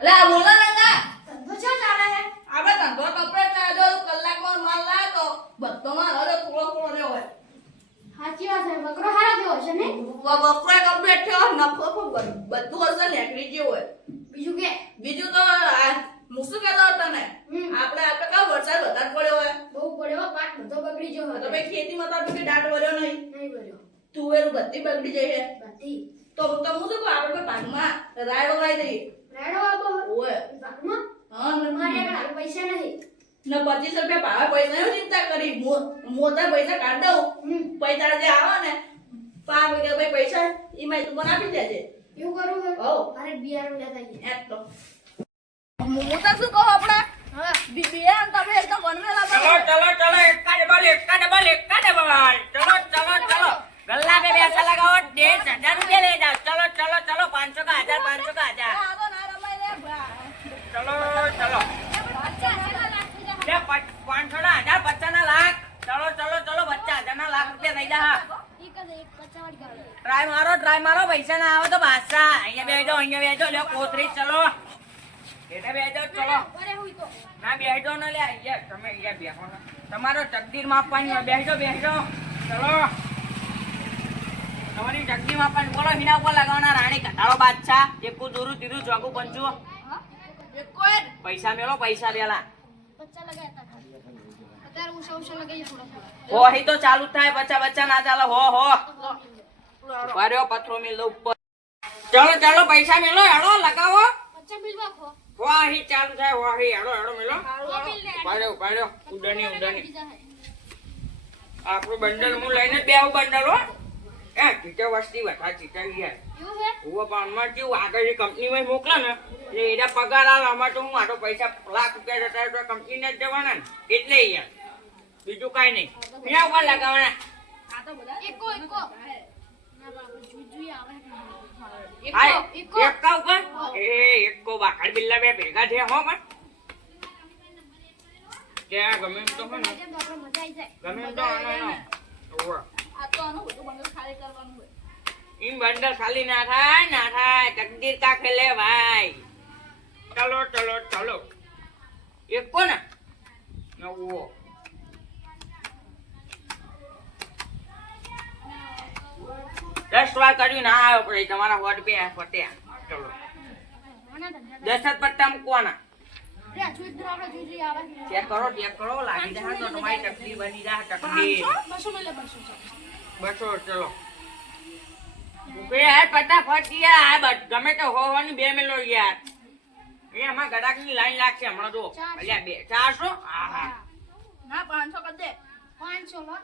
અલે આ બોલ રંગા ધંધો ચો ચાલે હે? આપણે ધંધો કપડે ના જો કલાકમાં માલ લાવે તો બધો માલ હવે થોડો રે હોય. સાચી વાત છે. બકરો હારો જેવો છે ને? બકરો કપડે થયો નફો બધું અસર નેકરી જેવું હોય. બીજું તો મુસુ કેતો તને આપણે કા વરસાદ વધારે પડ્યો હોય બહુ પડ્યો પાક બધો બગડી ગયો તો ભાઈ ખેતીમાં તો આપણે દાટ વર્યો નહીં ભર્યો તુવેર બધી બગડી જઈ છે બધી તો હું શું કહું આપણે ભાગમાં રાયડો વાઈ દઈએ રાડો આબો ઓય ભાગમાં હા મારે આગળ પૈસા નહીં ને 25 રૂપિયા ભાવે પૈસા નો ચિંતા કરી મોટા પૈસા કાઢ દઉં પૈસા જે આવે ને 5 વાગ્યા ભાઈ પૈસા ઈમાં તું મને આપી દેજે એવું કરું હે હો અરે બિયાર લેતા જઈએ એમ તો હું તો શું કહું આપણે હા બિયાર તમે એકદમ વનવેલા ચલો એકા ડબલ ચલો ગલ્લા पे पैसा लगाओ 1,500 रुपया ले जाओ चलो 500 का 1000 500 का 1000 આવો ના રમાઈ રે ભા चलो ले 500 ना 1000 50 ना लाख चलो बच्चा 10 ना लाख रुपया થઈ જા ટ્રાય મારો પૈસા ના આવે તો બાદશાહ અહીંયા બેજો લે કોથરી ચલો એટલે બેજો ચલો ના બેજો ન લે અહીંયા તમે અહીંયા બેહો ને તમારો તકદીર માપવાની હોય બેજો ચલો તમારી તકદીર માપવાની બોલો હિના ઉપર લગાવવાના રાણી કટાળો બાદશાહ એકુ દૂરું તીરું ચોગું પંચું પૈસા મેલો પૈસા લેલા હો હી તો ચાલુ થાય બચ્ચા ના ચાલે હો પાર્યો પથરો મેલ દો ઉપર ચલો પૈસા મેલો હેડો લગાવો વાહી ચાલુ થાય વાહી હેડો મેલો પાડ્યો ઉડાની આપણું બંડલ હું લઈને બેહું બંડલ હો એ ચીટર વસ્તી વટા ચીટર ગયા હું પણ અમાર કેવું આગળ કંપનીમાં મોકલે ને એટલે એના પગાર આલે અમાર તો હું આટો પૈસા લાખ રૂપિયા જતા તો કંપનીને જ દેવાના ને એટલે અહીંયા બીજું કાઈ નહીં એના ઉપર લગાવવાના એકા ઉપર એકો બાકડ બિલ્લા બે ભેગા થયા હો પણ ત્યાં ગમે એમ તો હો ને ગમે એમ તો આનો આ તો આનું બધું બંગલ ખાલી કરવાનું હોય इन बंडल खाली ना થાય તકદીર કા ખેલે ભાઈ ચલો એક કોને નવો 10 વાર કર્યું ના આવ્યો પડે તમારા હોટ પે ફટ્યા ચલો 10 પટ્ટા મૂકવાના ચેક કરો લાગી જાય તો તમારી તકદીર બની જાય તકદીર 200 ચલો યાર ફટાફટ યાર ગમે તો હોવાની 2 મિલો યાર એ આમાં ગડાકની લાઈન લાગશે હમણાં જો અલ્યા 400 આહા ના 500 કર દે 500 લો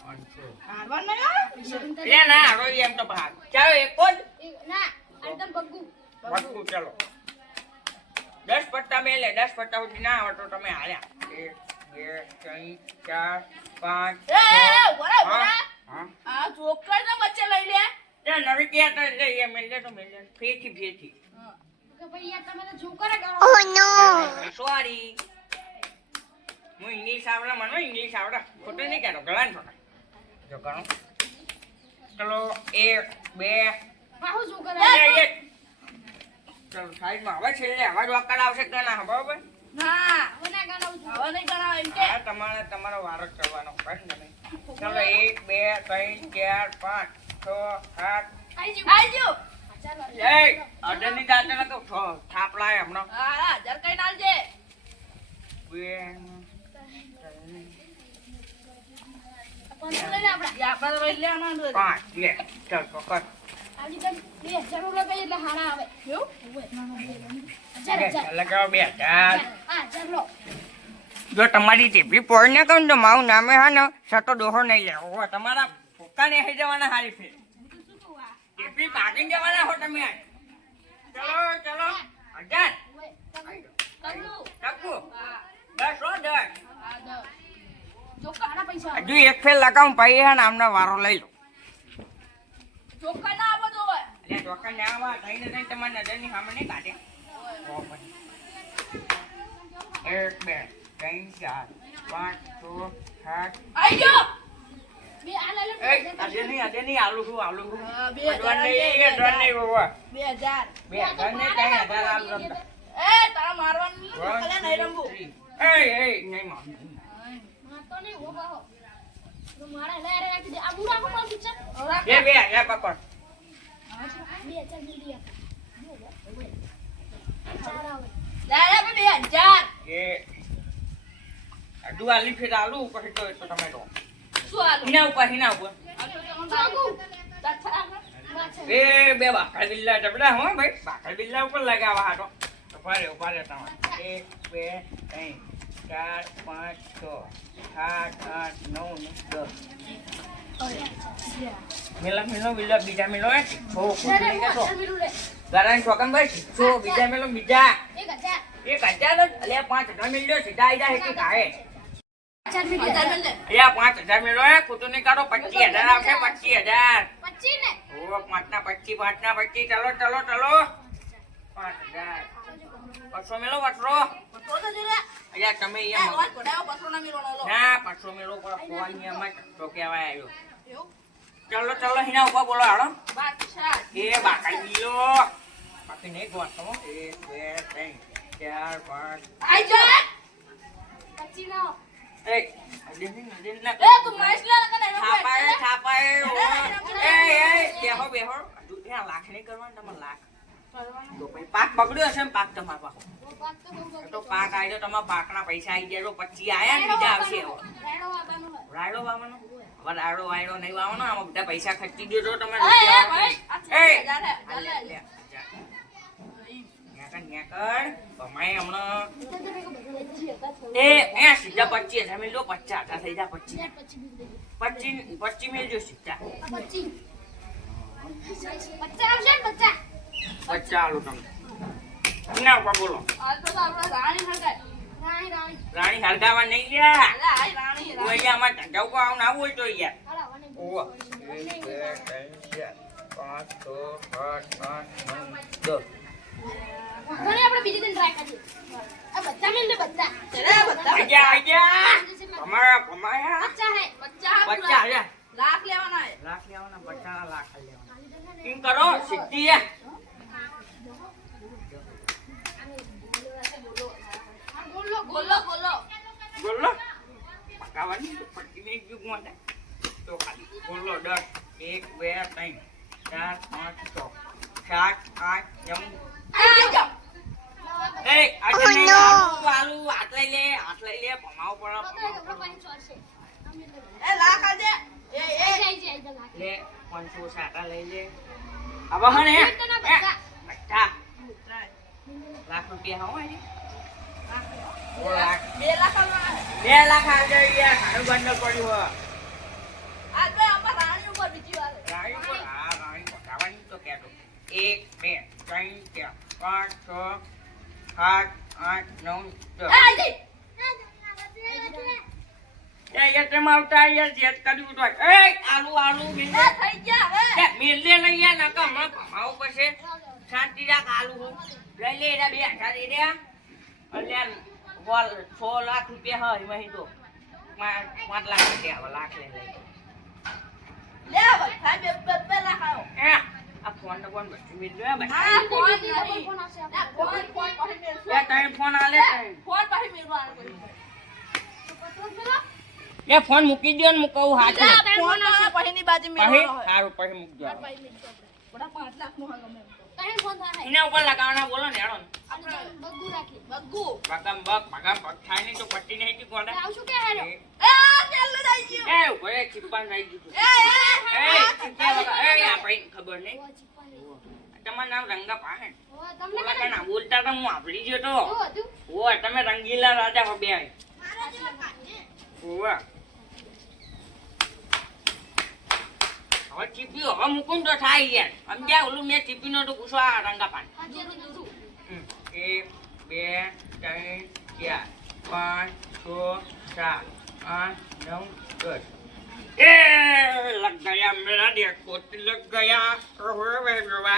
500 હારવા નયો એ ના હારો એમ તો ભાગ ચાલો એક જ ના આટમ બગ્ગુ બગ્ગુ ચાલો 10 પટ્ટા મેલે 10 પટ્ટા સુધી ના આવે તો તમે હાલ્યા 1 2 3 4 5 બોરા આ ચોકર ના બચ્ચે લઈ લે તે નવી ક્યાં તો એ મેલે તો મેલે ફેથી કે ભાઈ યાર તમે તો જોકર કરો ઓ નો સોરી હું ઇંગ્લિશ આવડે ખોટું નહીં કહેતો ગળાને છોટા જો કરો ચલો 1 2 બાહુ જોકર ચલો સાઈડમાં હવે છેલ્લે અવાજ વાકડ આવશે કે ના બરાબર ના ઓના ગાલાવ હવે નહીં કરાવ એમ કે તમારો વારો જ કરવાનો પ્રશ્ન નહીં ચલો 1 2 3 4 5 6 7 આઈજો એ અડની દાંતને તો થાપ લાય હમણાં હા જર કઈ નાલજે 500 લઈને આપડા આપણે લઈ લેવાનો 5 લે ચાલ પકડ આજી તમ 2000 રૂપિયા એટલે હારા આવે કેવું લગાવ 2000 હા ચાલો જો તમારી ટીપી પોઈ ને કહું તો મારું નામે હા ને સતો દોહો નહીં લેવો તમારા પોતાને હઈ જવાના હારી ફેર ટીપી પાકી જવાના હો તમે ચલો 1000 ટકુ 10 જોકર આના પૈસા હજુ એક ફેર લગાવું પછી હે ને આમનો વારો લઈ લો ચોકર ના આવો તો હોય એટલે ચોક્કસ ને આવા થઈને તમારી નજરની સામે નહીં કાઢે 1 2 3 4 5 6 7 આઈજો બે આ લઈ લે આજે નહીં આલુ છું હા, 2000 અડવાન નહીં બાબા 2000 2000 ને 3000 આલુ રમતા તારા મારવાનું નહીં, અલ્યા નહીં રમવું. નહીં માર. મારતો નહીં, હો બાહો. તો મારે લે રે રાખી દે. આ બુડા કો માર પિક્ચર. બે પકડ. 2000 મિલી હતા. ચાર આવે. દાદા બે 2000. એ અડુઆલી ફેર આલુ પછી તો તમે તો શું આલું? હિના ઉપર ચાકુ. એ બે બાકડ બિલ્લા ડબડા હો ભાઈ બાકડ બિલ્લા ઉપર લગાવવા હાટો ઉભા રે તમારે 1 2 3 4 5 6 7 8 9 10 મેલો બિલ્લા બીજા મેલો છો ગરાન છોકન ભાઈ છો બીજા મેલો બીજા 1000. 1000 અલે 5000 મિલ્યો સીધા આઈ જાય કે કાહે 4 મિલી. અલ્યા 5000 મેલો ખોટું નહીં કાઢો 25000 આવશે 25000 25 ને. ઓ 5 ના 25 ચલો 5000 500 મેલો વટરો પત્રો તો જોડે. અલ્યા તમે એ અહીંયા વાત પડાવો, પત્રો ના મેળવાનો લો. ના 500 મેલો પર ફોન માં તો કહેવાય આવ્યો એવું? ચલો હિના ઉપર બોલો હાડો બાદશાહ. એ બાકાઈ બીલો બાકી નહીં ગોઠવો 1 2 3 4 આઈ જા. 25 નો. 5 એ તું માઈસ લે લગન એનો કોઈ. છાપાય બેહો ત્યાં લાખ નહીં કરવાનું તમારે લાખ તો પછી પાક બગડ્યો હશે ને પાક તમારા પાકો ઓ પાક તો બહુ બગડ્યો. તો પાક આવી તો તમારા પાકના પૈસા આવી ગયા તો 25 આયા ને બીજા આવશે હવે રાયડો આવવાનો હોય. રાયડો વાવવાનો હવે રાયડો વાયડો નહીં વાવવાનો આમાં બધા પૈસા ખર્ચી દો તો તમે એ ભાઈ આ એ! 6000 હે. લે. કમાય હમણાં તો મેં બધું લઈ હતા થોડું. એ સીધા 25000 મેળવો 50 થઈ જાય 25 25 મેળજો સીધા 25. 50 આવશે ને 50. 50 આલો તમે ના ઉપર બોલો આ તો આપણા રાણી હરગાય. રાણી. રાણી હરગાવા નહીં ગયા અલા આઈ રાણી. હું અહીંયા અમાર ધંધા ઉપર આવું આવું હોય તો યાર હાલો આવવાને. ઓવા 1 2 3 4 5 6 7 8 9 10 ઘણી આપણે બીજી દિન ટ્રાય કરીએ. આ બધા મિલ દે બધા. ચલે બધા. આઈ તમારા કમાયા 50 હે. 50,000 લાખ લેવાના હે. લાખ લેવાના 50 લાખ લેવાના કેમ કરો સિદ્ધિ હે બોલો. બોલો પકાવાની તો પટ્ટી ને યુગ માં તો ખાલી બોલો 10 1 2 3 4 5 6 7 8 9 આઈ જા. એ આજે નહીં આલુ હાથ લઈ લે ભમાવ પડે એ લાખ આજે. લે 500 સાટા લઈ લે હવે હને બધા લાખ રૂપિયા હોય ને 2 લાખ આલવાના હે. 2 લાખ આવજો યાર ખાનું બંડલ પડ્યું હો આ તો અમાર રાણી ઉપર બીજી વાર હે. રાણી પર હા રાણી પકાવાની તો કેતો 1 2 3 4 5 6 7 8 9 10 આઈ જી. યાર તમે આવતા યાર જેત કર્યું તો એ આલુ મિલ એ થઈ ગયા હવે. મિલ લે નહીં યાર નકા હમણાં ભમાવ પછી શાંતિ રાખ આલુ લઈ લે એના 2000 દે દે અલ્યા બોલ 6 લાખ રૂપિયા હોય મહી તો 5 લાખ રૂપિયા હવે લાખ લે લે ભાઈ બે લાખ આવો. આ ફોન તો કોણ બચ્ચું મિલ લે બસ ના ફોન નહીં. ના ફોન પછી મેળશું. યાર તમે ફોન આલે ફોન પછી મેળવાનો કોઈ. એ ફોન મૂકી દો ને મુકવું હાથ ફોન ના પછીની બાજુ મેળવાનો હોય. સારું પછી મૂકજો બડા 5 લાખ નો હોય ગમે એમ તો. કઈ ફોન થાય. એના ઉપર લગાવવાના બોલો ને હેડો આપણે બધું રાખી. બગ્ગુ. ભગમ પગ થાય નહીં તો પટ્ટી નહીં હતી કોને આવશું કે હેડો. એ આ પેલું થઈ ગયું. એ ઉપર ચીપ્પા થઈ ગયું એ ચીપ્પા આપણે ખબર નહીં ઓ ચીપવાની. તમારું નામ રંગા પાહે ઓ તમને ઓલા કઈ ના બોલતા તો હું આપડી ગયો તો શું હતું? ઓ તમે રંગીલા રાજા હો બે ઓવા હવે ચીપી હવે મૂકું તો થાય યાર સમજ્યા ઓલું મેં ચીપી નો તો પૂછવા રંગા પાન આજે તો દૂધું. 1 2 3 4 5 6 7 8 9 10 ए लग गया मेरा देखो लग गया हो वे बाबा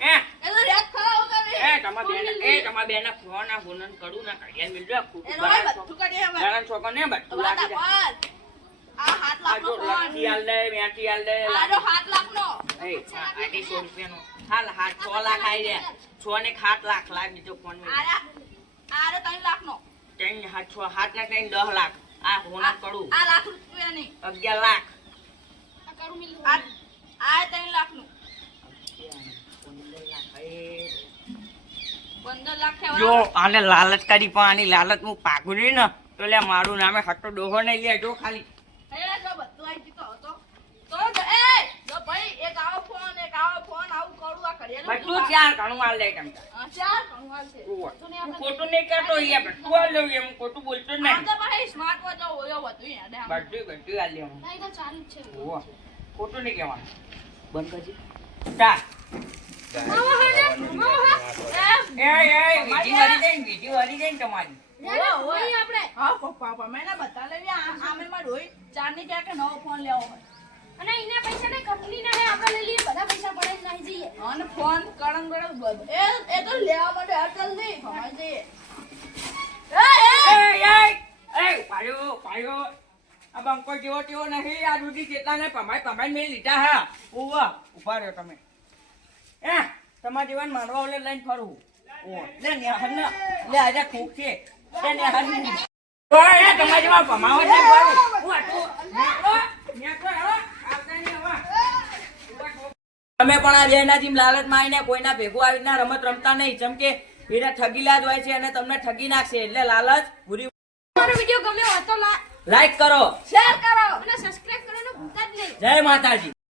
એ તો રેત ખરાબ કરે. તમારા બેન ફોન આ હોનન કરું ના કડિયાન મિલજો ખૂબ એનો હોય બધું કરી હવે. જાણ છોકરો ને બધું લાગી જાય આ 7 લાખ નો ફોન. લખી આલ દે મેથી આલ દે આ તો 7 લાખ નો. એ 800 રૂપિયાનો હાલ હાથ 6 લાખ આઈ રહ્યા 6 ને 7 લાખ લાગ બીજો ફોન માં આરે 3 લાખનો 3 હાથ 6 હાથ ના 10 લાખ આ હોના કરું આ લાખ રૂપિયા નહીં 11 લાખ આ કરું મિલ આ 3 લાખનું 15 લાખ થયા જો આને લાલચ કરી પણ આની લાલચ હું પાકું નહીં ને તો લે મારું નામે હટ્ટો ડોહો નહીં લે જો ખાલી એ જો બધું આઈ ગયું તો જો ભાઈ એક આવો ફોન આવું કરું આ કરેલું બધું ચાર ઘણું હાલ લે કેમ ચાર ઘણું હાલ છે હું ખોટું નહીં કરતો યાર બધું હાલ લઉં હું ખોટું બોલતો જ આમ નહીં તો ભાઈ સ્માર્ટ વોચ હોય બધું યાદ આમ બધું હાલ લેવું આ તો ચાલુ જ છે ઓહો ખોટું નહીં કહેવાનું બંધ કરજી ચાલ બીજી વારી જઈને તમારી નહીં આપણે હા પપ્પા મેને બતા લેવી આમે માં રોઈ ચારની કે નવો ફોન લેવો હોય અને એના પૈસા ને કંપની ના હે આપણે લઈ લઈએ બધા પૈસા પડે જ નહીં જઈએ અને ફોન કડંગ બધું એ તો લેવા માટે અટલ નહીં ભમાઈ જઈએ પાડ્યો આ બંકો જેવો તેવો નહીં આ દૂધી જેટલા ને પમાઈ મેં લીધા હા ઓવા ઉભા રહ્યો તમે તમારા જીવન માનવા ઓલે લઈને ફરવું લે ન્યાહન લે આજે ખૂબ છે લે ન્યાહન તમારા જેવા પમાવા છે તમે પણ આ બેના જેમ લાલચમાં આવીને કોઈના ભેગું આવીને રમત રમતા નહીં જેમ કે એને ઠગીલા જ હોય છે અને તમને ઠગી નાખશે એટલે લાલચ બુરી મારો વિડિયો ગમ્યો હોય તો લાઈક કરો શેર કરો અને સબસ્ક્રાઇબ કરવાનું ભૂલતા જ નહીં જય માતાજી.